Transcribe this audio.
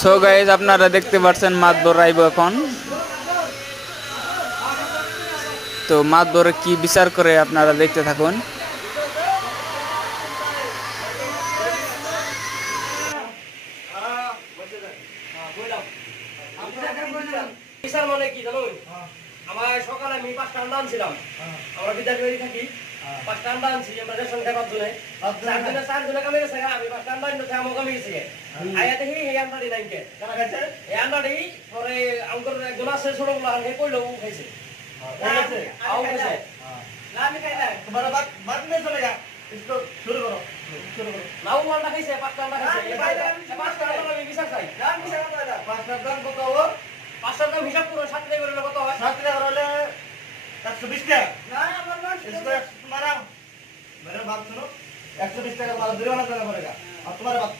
So guys আপনারা দেখতে পাচ্ছেন মাতবর আইব এখন। তো মাতবর কি বিচার করে আপনারা দেখতে থাকুন। বিচার মানে কি জানো? আমার সকালে আমি 5টা আন্ডা আনছিলাম। আমরা বিদ্যালয়ে থাকি। 5টা আন্ডা আনছি আমরা রেশন খাবার জন্য। 4 জনে কামে গেছে আমি 5টা আন্ডা আনতে আমও কামে গেছে। আয়া দেখি এই আন্ডাটি নাই কে। কারা খাইছে? এই আন্ডাটি পরে আঙ্গুর একজন আছে ছোট বলা হে কইলো ও খাইছে। খাইছে? আও খাইছে। না আমি খাই নাই। তোমার বাদ মে চলেগা। इसको शुरू करो। লাউ আন্ডা খাইছে 5টা আন্ডা খাইছে। 5টা আন্ডা আমি বিচার চাই। না বিচার করা না। 5টার দাম কত হবে? 5টার দাম হিসাব করো 7 টাকা করে কত হয়? 7 টাকা হলে 120 টাকা। না আমার না इसको तुम्हारा मेरा बात सुनो 120 টাকা वाला जुर्माना देना पड़ेगा और तुम्हारा बात